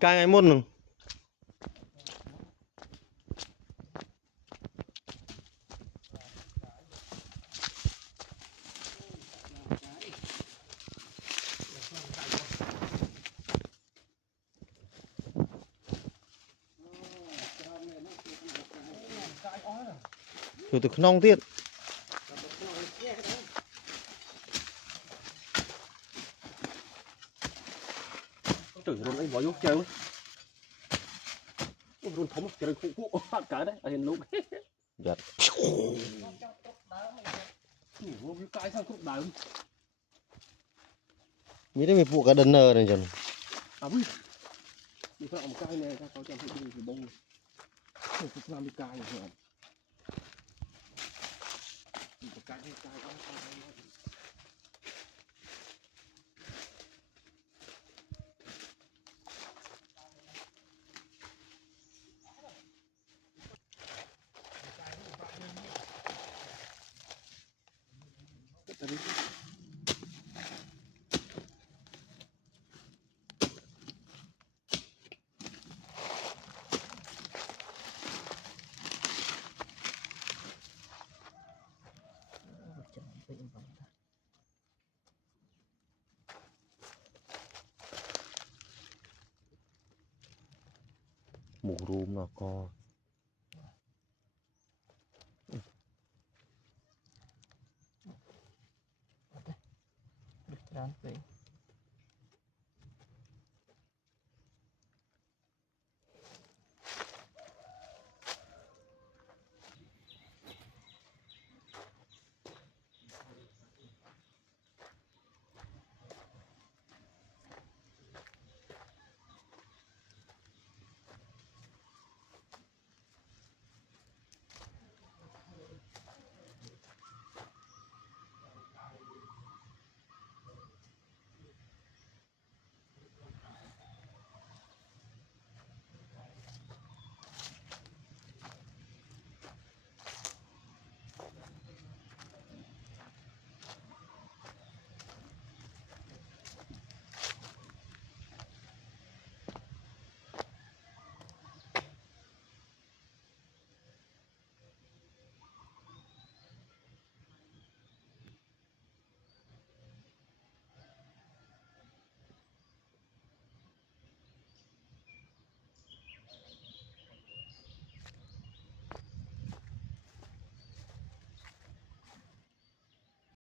cai ngày môn. Rồi từ nong tiết. Trời rồi anh bỏ vô chơi. Rồi thống trời cụ phát cái đấy, anh lúc. Giật. Vô cái sao cũng đá. Như thế mình phụ cả đần nờ này chẳng. À vui. Đi phải một cái này ra có chẳng phải đi bông. Không có làm đi cái rồi. Một cái Mù rùm nó co. Được,